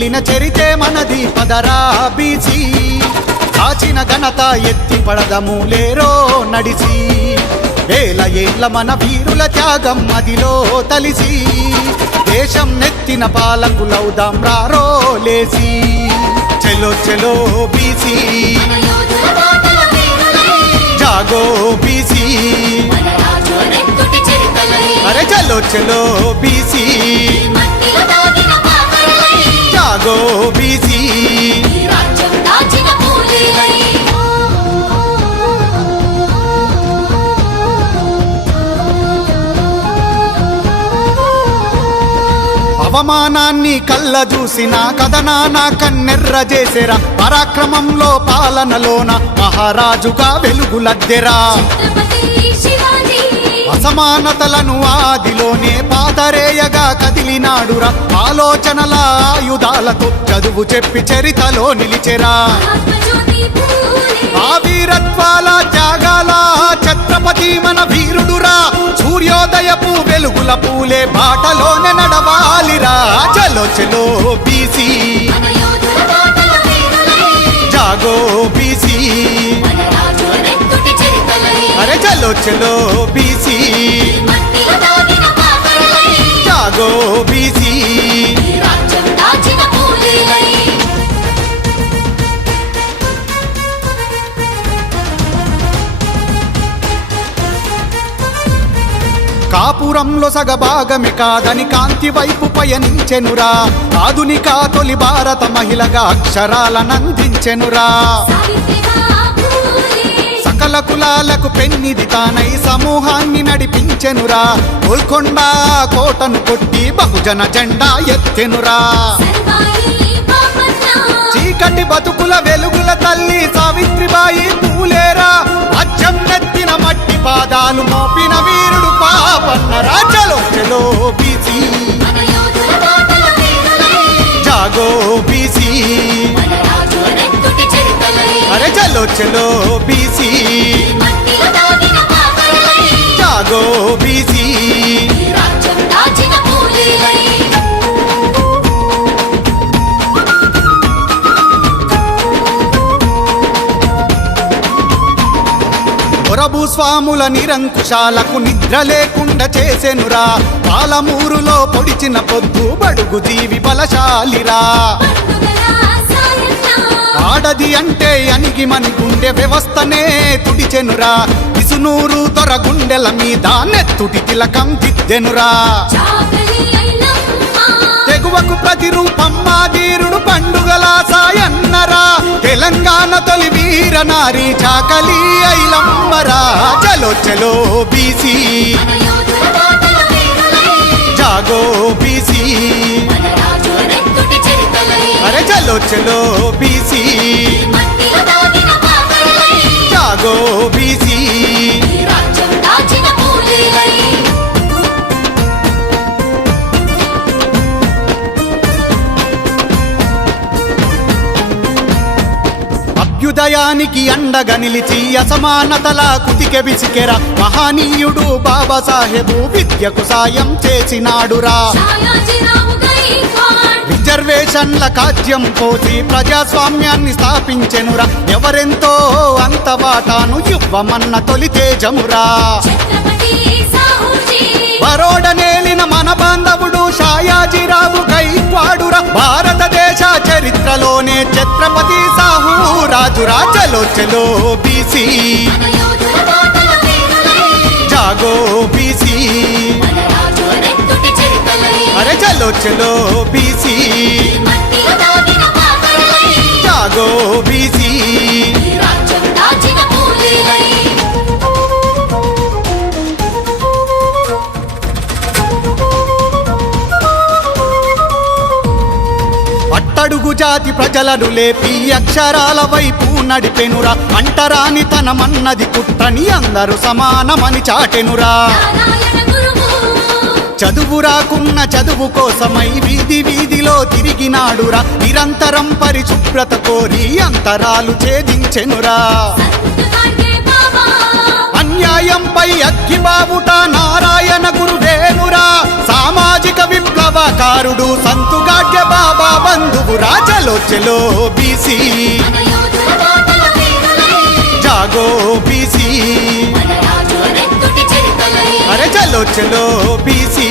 ఏలిన చరితే మనది పదరా బీసీ కాచిన ఘనత ఎత్తి పడదము లేరో నడిసి వేల ఏళ్ల మన వీరుల త్యాగం మదిలో తలిసి దేశం నెత్తిన పాలకులౌదాం రారో లేసి చలో చలో బీసీ జాగో బీసీ అరే చలో చలో బీసీ జాగో బీసీ అవమానాన్ని కళ్ళ చూసిన కథనాన కన్నెర్ర చేసెరా పరాక్రమంలో పాలనలోన మహారాజుగా వెలుగులద్దెరా అసమానతలను ఆదిలోనే పాతరేయగా కదిలినాడురా ఆలోచనల ఆయుధాలతో చదువు చెప్పి చరితలో నిలిచెరా ఆ వీరత్వాల త్యాగాల ఛత్రపతి మన వీరుడురా సూర్యోదయపు వెలుగుల పూలే బాటలోనే నడవాలిరా చలో చలో బీసీ జాగో బీసీ అరే చలో చలో బీసీ జాగో బీసీ కాపురంలో సగభాగమే కాదని కాంతి వైపు పయనించెనురా ఆధునిక తొలి భారత మహిళగా అక్షరాలనందించెనురా సకల కులాలకు పెన్నిది తానై సమూహాన్ని నడిపించెనురా గోల్కొండ కోటను కొట్టి బహుజన జెండా ఎత్తెనురా చీకటి బతుకుల వెలుగుల తల్లి సావిత్రిబాయి పూలేరా అచ్చం నెత్తిన మట్టి పాదాలు మోపిన వీరుడు పాపన్నరా చలో చలో బీసీ జాగో బీసీ అరే చలో చలో బీసీ జాగో బీసీ భూస్వాముల నిరంకుశాలకు నిద్ర లేకుండా చేసెనురా పాలమూరులో పొడిచిన పొద్దు బడుగు జీవి బలశాలిరా ఆడది అంటే అణిగి మని గుండె వ్యవస్థనే తుడిచెనురా విసునూరు దొర గుండెల మీద నెత్తుటి తిలకం దిద్దెనురా తెగువకు ప్రతిరూపమ్మా ధీరుడు పండుగల సాయన్నరా తెలంగాణ తొలి వీర నారి చాకలి ఐలమ్మరా చలో చలో బీసీ జాగో బీసీ అరే చలో చలో బీసీ జాగో బీసీ అభ్యుదయానికి అండగా నిలిచి అసమానతల కుతికె విసికెర మహనీయుడు బాబాసాహెబు విద్యకు సాయం చేసినాడురా రిజర్వేషన్ల కాజ్యం పోసి ప్రజాస్వామ్యాన్ని స్థాపించెనురా ఎవరెంతో అంత వాటాను ఇవ్వమన్న తొలి తేజమురా బరోడనేలిన మన బాంధవుడు షాయాజీరావు గైక్వాడురా భారతదేశ చరిత్రలోనే ఛత్రపతి సాహు రాజురా చలో చలో బీసీ జాగో బీసీ అరే చలో చలో బీసీ జాగో బీసీ అట్టడుగు జాతి ప్రజలను లేపి అక్షరాల వైపు నడిపెనురా అంటరాని తనమన్నది కుట్రని అందరూ సమానమని చాటెనురా చదువు రాకున్న చదువు కోసమై వీధి వీధిలో తిరిగినాడురా నిరంతరం పరిశుభ్రత కోరి అంతరాలు ఛేదించెనురా అన్యాయంపై అగ్గిబావుట నారాయణ గురువేనురా సామాజిక విప్లవ విప్లవకారుడు సంతుగాడ్య బాబా బంధువురా చలో చలో బీసీ జాగో బీసీ అరే చలో చలో బీసీ